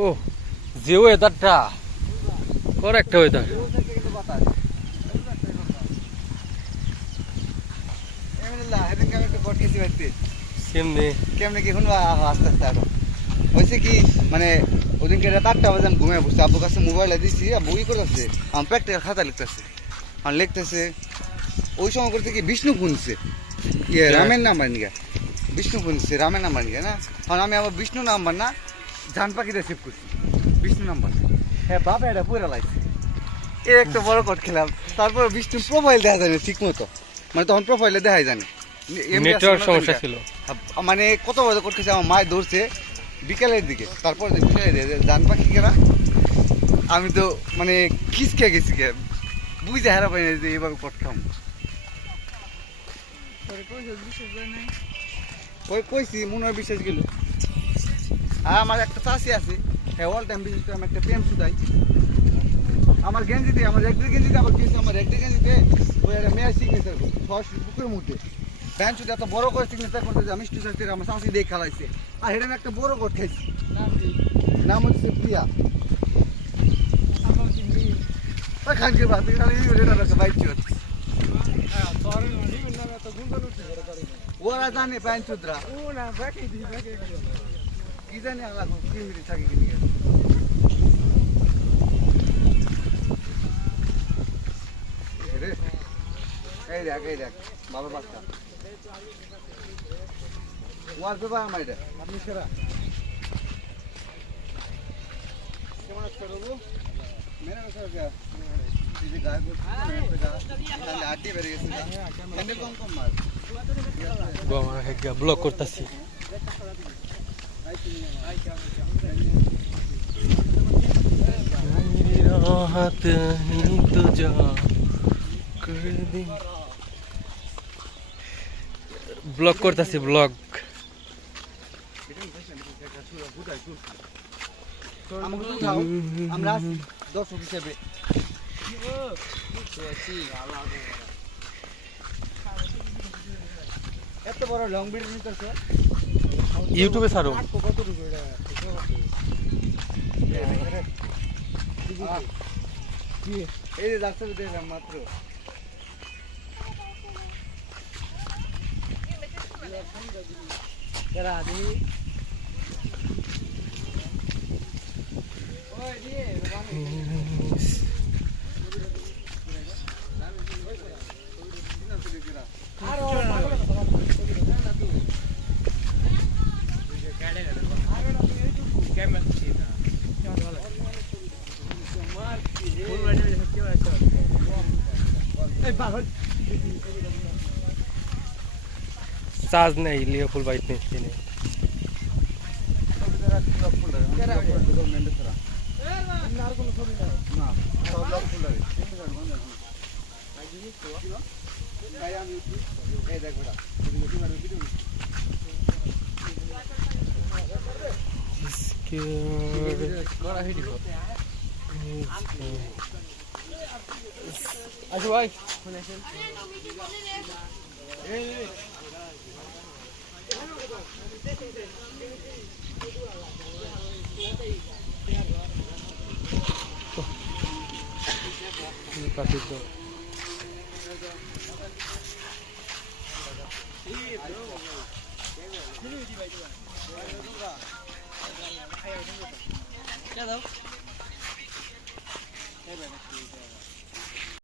ও যে ওয়েদারটা কর একটা ওয়েদার কেমনে কি এখন আস্তে আস্তে এখন হয়েছে কি মানে ওদিনকে রাত 8টা বাজে আমি ঘুমিয়ে বসছি, আব্বুর কাছে মোবাইলটা দিচ্ছি, আব্বু ই করতেছে আমার প্র্যাকটিক্যাল খাতা লিখতেছে আর লিখতেছে। ওই সময় করতে কি বিষ্ণু ফোনছে রামের নাম্বার নিয়ে, বিষ্ণু ফোনছে রামের নাম্বার নিয়ে না, কারণ আমি আবার বিষ্ণু নাম্বার না জান পাখিটা সেভ করছি বিষ্ণু নাম্বার। হ্যাঁ বাবা এটা পুরা লাগছে, এর একটা বড় কট খেলাম। তারপর বিষ্ণু প্রোফাইল দেখা যায় না ঠিক মতো, মানে তখন প্রোফাইলে দেখাই জানে নেটওয়ার্ক সমস্যা ছিল, মানে কত বড় করতেছে আমার মায় ধরছে বিকালের দিকে। তারপর জান পাখি কেনা আমি তো মানে কিসকে গেছি গে বুঝতে হারা পাই না যে এইভাবে করতাম। ওই কইছি মনে হয় বিশ্বাস গেল। আর আমার একটা চাষি আছে, হ্যাঁ অল টাইম বিশেষ করে আমি একটা প্রেম শুধাই আমার গেঞ্জিতে, আমার একদিন গেঞ্জিতে আবার কিনছে আমার একদিন গেঞ্জিতে ওই একটা মেয়ের সিগনেচার করছে ছয়শ বুকের মধ্যে ব্যান শুধু এত বড় করে সিগনেচার করতে যে মিষ্টি চাষির আমার চাষি দিয়ে খেলাইছে। আর এটা আমি একটা বড় কোট খাইছি, নাম হচ্ছে প্রিয়া খানকে বাদ খালি বাইক হচ্ছে ওরা জানে প্যান চুদ্রা কি জানি আলাদা কি মিনিট থাকে কিনে গেছে। এই দেখ এই দেখ ভালো বাচ্চা ওয়ার পেপার আমার এটা আপনি সেরা কেমন আছে বাবু মেরে বসে গেছে এই যে গায়ে তাহলে আটি বেরিয়ে গেছে ক্যান্ডেল কম কম মার বাবা হেগা ব্লক করতেছি राहत ही तो जा कर दी ব্লক করতেছি ব্লক আমরা দর্শক হিসেবে এত বড় লং ভিডিও নিতেছে ইউটিউবে ছাড়ো এই যে যাচ্ছে দেখলাম মাত্র चार्ज नहीं लिए फुल बाइट नहीं थी नहीं আচ্ছা ভাই काफी तो क्या